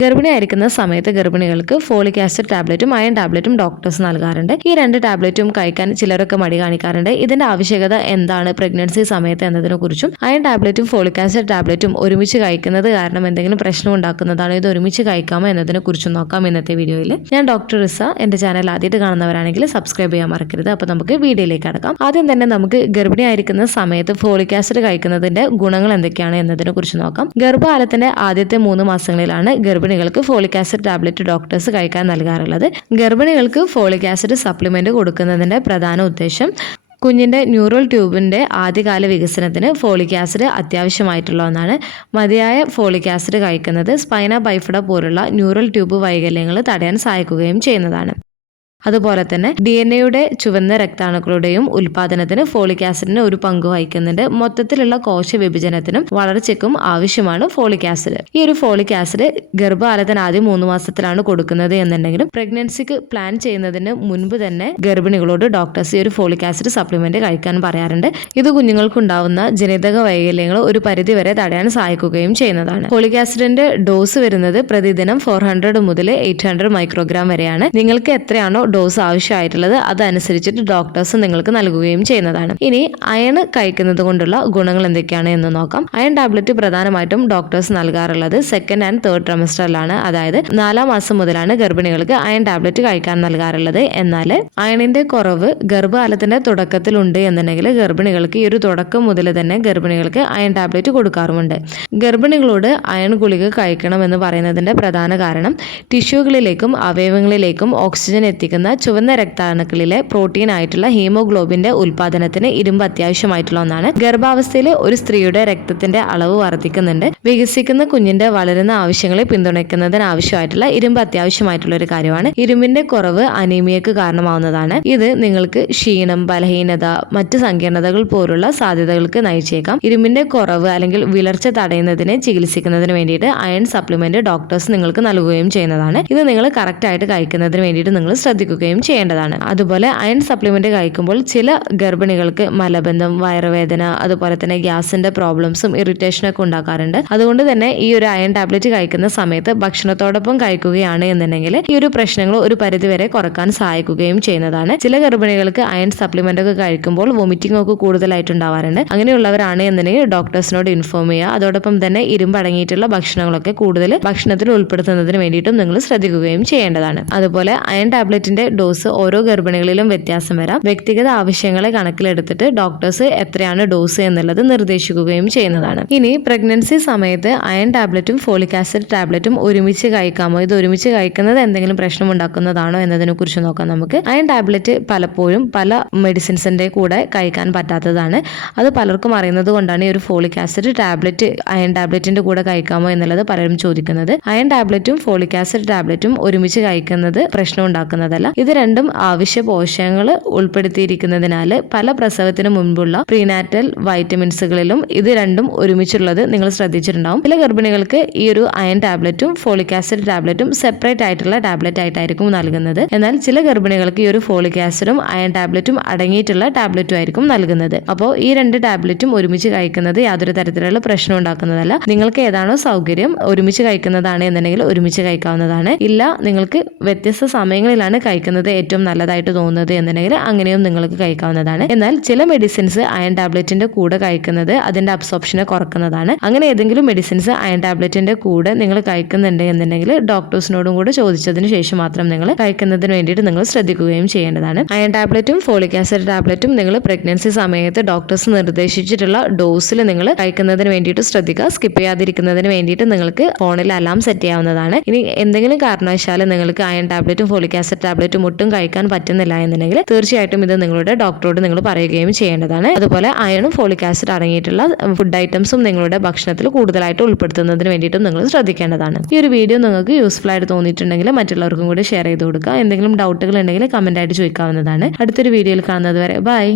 ഗർഭിണിയായിരിക്കുന്ന സമയത്ത് ഗർഭിണികൾക്ക് folic acid ടാബ്ലറ്റും iron ടാബ്ലറ്റും doctors നൽകാറുണ്ട്. ഈ 2 ടാബ്ലറ്റും കഴിക്കാൻ ചിലരൊക്കെ മടി കാണിക്കാറുണ്ട്. ഇതിന്റെ ആവശ്യകത എന്താണ് പ്രഗ്നൻസി സമയത്ത് എന്നതിനെ കുറിച്ചും അയൺ ടാബ്ലറ്റും ഫോളിക് ആസിഡ് ടാബ്ലറ്റും ഒരുമിച്ച് കഴിക്കുന്നത് കാരണം എന്തെങ്കിലും പ്രശ്നം ഉണ്ടാക്കുന്നതാണോ, ഇത് ഒരുമിച്ച് കഴിക്കാമോ എന്നതിനെ കുറിച്ചും നോക്കാം ഇന്നത്തെ വീഡിയോയിൽ. ഞാൻ ഡോക്ടർ റിസ. എന്റെ ചാനൽ ആദ്യമായിട്ട് കാണുന്നവരാണെങ്കിൽ സബ്സ്ക്രൈബ് ചെയ്യാൻ മറക്കരുത്. അപ്പോൾ നമുക്ക് വീഡിയോയിലേക്ക് കടക്കാം. ആദ്യം തന്നെ നമുക്ക് ഗർഭിണിയായിരിക്കുന്ന സമയത്ത് ഫോളിക് ആസിഡ് കഴിക്കുന്നതിന്റെ ഗുണങ്ങൾ എന്തൊക്കെയാണ് എന്നതിനെ കുറിച്ച് നോക്കാം. ഗർഭകാലത്തിന്റെ ആദ്യത്തെ 3 മാസങ്ങളിലാണ് ഗർഭിണികൾക്ക് ഫോളിക് ആസിഡ് ടാബ്ലറ്റ് ഡോക്ടേഴ്സ് കഴിക്കാൻ നൽകാറുള്ളത്. ഗർഭിണികൾക്ക് ഫോളിക് ആസിഡ് സപ്ലിമെന്റ് കൊടുക്കുന്നതിന്റെ പ്രധാന ഉദ്ദേശം കുഞ്ഞിന്റെ ന്യൂറൽ ട്യൂബിന്റെ ആദ്യകാല വികസനത്തിന് ഫോളിക് ആസിഡ് അത്യാവശ്യമായിട്ടുള്ള ഒന്നാണ്. മതിയായ ഫോളിക് ആസിഡ് കഴിക്കുന്നത് സ്പൈന ബൈഫിഡ പോലുള്ള ന്യൂറൽ ട്യൂബ് വൈകല്യങ്ങൾ തടയാൻ സഹായിക്കുകയും ചെയ്യുന്നതാണ്. അതുപോലെ തന്നെ DNA ചുവന്ന രക്താണുക്കളുടെയും ഉൽപാദനത്തിന് ഫോളിക് ആസിഡിന് ഒരു പങ്ക് വഹിക്കുന്നുണ്ട്. മൊത്തത്തിലുള്ള കോശ വിഭജനത്തിനും വളർച്ചയ്ക്കും ആവശ്യമാണ് ഫോളിക് ആസിഡ്. ഈ ഒരു ഫോളിക് ആസിഡ് ഗർഭകാലത്തിന് ആദ്യം 3 മാസത്തിലാണ് കൊടുക്കുന്നത് എന്നുണ്ടെങ്കിലും പ്രഗ്നൻസിക്ക് പ്ലാൻ ചെയ്യുന്നതിന് മുൻപ് തന്നെ ഗർഭിണികളോട് ഡോക്ടേഴ്സ് ഈ ഒരു ഫോളിക് ആസിഡ് സപ്ലിമെന്റ് കഴിക്കാൻ പറയാറുണ്ട്. ഇത് കുഞ്ഞുങ്ങൾക്കുണ്ടാവുന്ന ജനിതക വൈകല്യങ്ങൾ ഒരു പരിധിവരെ തടയാൻ സഹായിക്കുകയും ചെയ്യുന്നതാണ്. ഫോളിക് ആസിഡിന്റെ ഡോസ് വരുന്നത് പ്രതിദിനം 400 മുതൽ 800 മൈക്രോഗ്രാം വരെയാണ്. നിങ്ങൾക്ക് എത്രയാണോ ഡോസ് ആവശ്യമായിട്ടുള്ളത് അതനുസരിച്ചിട്ട് ഡോക്ടേഴ്സ് നിങ്ങൾക്ക് നൽകുകയും ചെയ്യുന്നതാണ്. ഇനി അയൺ കഴിക്കുന്നത് കൊണ്ടുള്ള ഗുണങ്ങൾ എന്തൊക്കെയാണ് എന്ന് നോക്കാം. അയൺ ടാബ്ലറ്റ് പ്രധാനമായിട്ടും ഡോക്ടേഴ്സ് നൽകാറുള്ളത് 2nd and 3rd ട്രൈമസ്റ്ററിലാണ്. അതായത് 4ാം മാസം മുതലാണ് ഗർഭിണികൾക്ക് അയൺ ടാബ്ലറ്റ് കഴിക്കാൻ നൽകാറുള്ളത്. എന്നാൽ അയണിന്റെ കുറവ് ഗർഭകാലത്തിന്റെ തുടക്കത്തിലുണ്ട് എന്നുണ്ടെങ്കിൽ ഗർഭിണികൾക്ക് ഈ ഒരു തുടക്കം മുതൽ തന്നെ ഗർഭിണികൾക്ക് അയൺ ടാബ്ലറ്റ് കൊടുക്കാറുമുണ്ട്. ഗർഭിണികളോട് അയൺ ഗുളിക കഴിക്കണം എന്ന് പറയുന്നതിന്റെ പ്രധാന കാരണം ടിഷ്യൂകളിലേക്കും അവയവങ്ങളിലേക്കും ഓക്സിജൻ എത്തിക്കുന്ന ചുവന്ന രക്താണുക്കളിലെ പ്രോട്ടീൻ ആയിട്ടുള്ള ഹീമോഗ്ലോബിന്റെ ഉൽപാദനത്തിന് ഇരുമ്പ് അത്യാവശ്യമായിട്ടുള്ള ഒന്നാണ്. ഗർഭാവസ്ഥയിൽ ഒരു സ്ത്രീയുടെ രക്തത്തിന്റെ അളവ് വർദ്ധിക്കുന്നുണ്ട്. വികസിക്കുന്ന കുഞ്ഞിന്റെ വളരുന്ന ആവശ്യങ്ങളെ പിന്തുണയ്ക്കുന്നതിന് ആവശ്യമായിട്ടുള്ള ഇരുമ്പ് അത്യാവശ്യമായിട്ടുള്ള ഒരു കാര്യമാണ്. ഇരുമ്പിന്റെ കുറവ് അനീമിയക്ക് കാരണമാവുന്നതാണ്. ഇത് നിങ്ങൾക്ക് ക്ഷീണം, ബലഹീനത, മറ്റ് സങ്കീർണതകൾ പോലുള്ള സാധ്യതകൾക്ക് നയിച്ചേക്കാം. ഇരുമ്പിന്റെ കുറവ് അല്ലെങ്കിൽ വിളർച്ച തടയുന്നതിനെ ചികിത്സിക്കുന്നതിന് വേണ്ടിയിട്ട് അയൺ സപ്ലിമെന്റ് ഡോക്ടേഴ്സ് നിങ്ങൾക്ക് നൽകുകയും ചെയ്യുന്നതാണ്. ഇത് നിങ്ങൾ കറക്റ്റ് ആയിട്ട് കഴിക്കുന്നതിന് വേണ്ടിയിട്ട് നിങ്ങൾ ശ്രദ്ധിക്കുകയും ചെയ്യേണ്ടതാണ്. അതുപോലെ അയൺ സപ്ലിമെന്റ് കഴിക്കുമ്പോൾ ചില ഗർഭിണികൾക്ക് മലബന്ധം, വയറുവേദന, അതുപോലെ തന്നെ ഗ്യാസിന്റെ പ്രോബ്ലംസും ഇറിറ്റേഷനൊക്കെ ഉണ്ടാക്കാറുണ്ട്. അതുകൊണ്ട് തന്നെ ഈ ഒരു അയൺ ടാബ്ലറ്റ് കഴിക്കുന്ന സമയത്ത് ഭക്ഷണത്തോടൊപ്പം കഴിക്കുകയാണ് എന്നുണ്ടെങ്കിൽ ഈ ഒരു പ്രശ്നങ്ങൾ ഒരു പരിധിവരെ കുറക്കാൻ സഹായിക്കുകയും ചെയ്യുന്നതാണ്. ചില ഗർഭിണികൾക്ക് അയൺ സപ്ലിമെന്റ് ഒക്കെ കഴിക്കുമ്പോൾ വൊമിറ്റിംഗ് ഒക്കെ കൂടുതലായിട്ട് ഉണ്ടാവാറുണ്ട്. അങ്ങനെയുള്ളവരാണ് എന്നുണ്ടെങ്കിൽ ഡോക്ടേഴ്സിനോട് ഇൻഫോം ചെയ്യുക. അതോടൊപ്പം തന്നെ ഇരുമ്പ് അടങ്ങിയിട്ടുള്ള ഭക്ഷണങ്ങളൊക്കെ കൂടുതൽ ഭക്ഷണത്തിൽ ഉൾപ്പെടുത്തുന്നതിന് വേണ്ടിയിട്ടും നിങ്ങൾ ശ്രദ്ധിക്കുകയും ചെയ്യേണ്ടതാണ്. അതുപോലെ അയൺ ടാബ്ലറ്റിന്റെ ഡോസ് ഓരോ ഗർഭിണികളിലും വ്യത്യാസം വരാം. വ്യക്തിഗത ആവശ്യങ്ങളെ കണക്കിലെടുത്തിട്ട് ഡോക്ടേഴ്സ് എത്രയാണ് ഡോസ് എന്നുള്ളത് നിർദ്ദേശിക്കുകയും ചെയ്യുന്നതാണ്. ഇനി പ്രഗ്നൻസി സമയത്ത് അയൺ ടാബ്ലറ്റും ഫോളിക് ആസിഡ് ടാബ്ലറ്റും ഒരുമിച്ച് കഴിക്കാമോ, ഇത് ഒരുമിച്ച് കഴിക്കുന്നത് എന്തെങ്കിലും പ്രശ്നം ഉണ്ടാക്കുന്നതാണോ എന്നതിനെ കുറിച്ച് നോക്കാം. നമുക്ക് അയൺ ടാബ്ലറ്റ് പലപ്പോഴും പല മെഡിസിൻസിന്റെ കൂടെ കഴിക്കാൻ പറ്റാത്തതാണ്. അത് പലർക്കും അറിയുന്നത് കൊണ്ടാണ് ഈ ഒരു ഫോളിക് ആസിഡ് ടാബ്ലറ്റ് അയൺ ടാബ്ലറ്റിന്റെ കൂടെ കഴിക്കാമോ എന്നുള്ളത് പലരും ചോദിക്കുന്നത്. അയൺ ടാബ്ലറ്റും ഫോളിക് ആസിഡ് ടാബ്ലറ്റും ഒരുമിച്ച് കഴിക്കുന്നത് പ്രശ്നം ഉണ്ടാക്കുന്നതല്ല. ഇത് രണ്ടും ആവശ്യ പോഷകങ്ങൾ ഉൾപ്പെടുത്തിയിരിക്കുന്നതിനാൽ പല പ്രസവത്തിന് മുൻപുള്ള പ്രീനാറ്റൽ വൈറ്റമിൻസുകളിലും ഇത് രണ്ടും ഒരുമിച്ചുള്ളത് നിങ്ങൾ ശ്രദ്ധിച്ചിട്ടുണ്ടാവും. ചില ഗർഭിണികൾക്ക് ഈ ഒരു അയൺ ടാബ്ലറ്റും ഫോളിക് ആസിഡ് ടാബ്ലറ്റും സെപ്പറേറ്റ് ആയിട്ടുള്ള ടാബ്ലറ്റ് ആയിട്ടായിരിക്കും നൽകുന്നത്. എന്നാൽ ചില ഗർഭിണികൾക്ക് ഈ ഒരു ഫോളിക് ആസിഡും അയൺ ടാബ്ലറ്റും അടങ്ങിയിട്ടുള്ള ടാബ്ലറ്റും ആയിരിക്കും നൽകുന്നത്. അപ്പോൾ ഈ 2 ടാബ്ലറ്റും ഒരുമിച്ച് കഴിക്കുന്നത് യാതൊരു തരത്തിലുള്ള പ്രശ്നം ഉണ്ടാക്കുന്നതല്ല. നിങ്ങൾക്ക് ഏതാണോ സൗകര്യം ഒരുമിച്ച് കഴിക്കുന്നതാണ് എന്നുണ്ടെങ്കിൽ ഒരുമിച്ച് കഴിക്കാവുന്നതാണ്. ഇല്ല, നിങ്ങൾക്ക് വ്യത്യസ്ത സമയങ്ങളിലാണ് കഴിക്കുന്നത് ഏറ്റവും നല്ലതായിട്ട് തോന്നുന്നത് എന്നുണ്ടെങ്കിൽ അങ്ങനെയും നിങ്ങൾക്ക് കഴിക്കാവുന്നതാണ്. എന്നാൽ ചില മെഡിസിൻസ് അയൺ ടാബ്ലറ്റിന്റെ കൂടെ കഴിക്കുന്നത് അതിന്റെ അബ്സോർപ്ഷനെ കുറക്കുന്നതാണ്. അങ്ങനെ ഏതെങ്കിലും മെഡിസിൻസ് അയൺ ടാബ്ലറ്റിന്റെ കൂടെ നിങ്ങൾ കഴിക്കുന്നുണ്ട് എന്നുണ്ടെങ്കിൽ ഡോക്ടേഴ്സിനോടും കൂടെ ചോദിച്ചതിന് ശേഷം മാത്രം നിങ്ങൾ കഴിക്കുന്നതിന് വേണ്ടിയിട്ട് നിങ്ങൾ ശ്രദ്ധിക്കുകയും ചെയ്യേണ്ടതാണ്. അയൺ ടാബ്ലറ്റും ഫോളിക് ആസിഡ് ടാബ്ലറ്റും നിങ്ങൾ പ്രഗ്നൻസി സമയത്ത് ഡോക്ടേഴ്സ് നിർദ്ദേശിച്ചിട്ടുള്ള ഡോസിൽ നിങ്ങൾ കഴിക്കുന്നതിന് വേണ്ടിയിട്ട് ശ്രദ്ധിക്കുക. സ്കിപ്പ് ചെയ്യാതിരിക്കുന്നതിന് വേണ്ടിയിട്ട് നിങ്ങൾക്ക് ഫോണിൽ അലാം സെറ്റ് ചെയ്യാവുന്നതാണ്. ഇനി എന്തെങ്കിലും കാരണവശാൽ നിങ്ങൾക്ക് അയൺ ടാബ്ലറ്റും ഫോളിക് ആസിഡ് ടാബ്ലറ്റും ഒട്ടും കഴിക്കാൻ പറ്റുന്നില്ല എന്നുണ്ടെങ്കിൽ തീർച്ചയായിട്ടും ഇത് നിങ്ങളുടെ ഡോക്ടറോട് നിങ്ങൾ പറയുകയും ചെയ്യേണ്ടതാണ്. അതുപോലെ അയണും ഫോളിക് ആസിഡ് അടങ്ങിയിട്ടുള്ള ഫുഡ് ഐറ്റംസും നിങ്ങളുടെ ഭക്ഷണത്തിൽ കൂടുതലായിട്ട് ഉൾപ്പെടുത്തുന്നതിന് വേണ്ടിയിട്ടും നിങ്ങൾ ശ്രദ്ധിക്കേണ്ടതാണ്. ഈ ഒരു വീഡിയോ നിങ്ങൾക്ക് യൂസ്ഫുൾ ആയിട്ട് തോന്നിയിട്ടുണ്ടെങ്കിൽ മറ്റുള്ളവർക്കും കൂടി ഷെയർ ചെയ്ത് കൊടുക്കുക. എന്തെങ്കിലും ഡൗട്ടുകൾ ഉണ്ടെങ്കിൽ കമന്റ് ആയിട്ട് ചോദിക്കാവുന്നതാണ്. അടുത്തൊരു വീഡിയോയിൽ കാണുന്നത് വരെ ബൈ.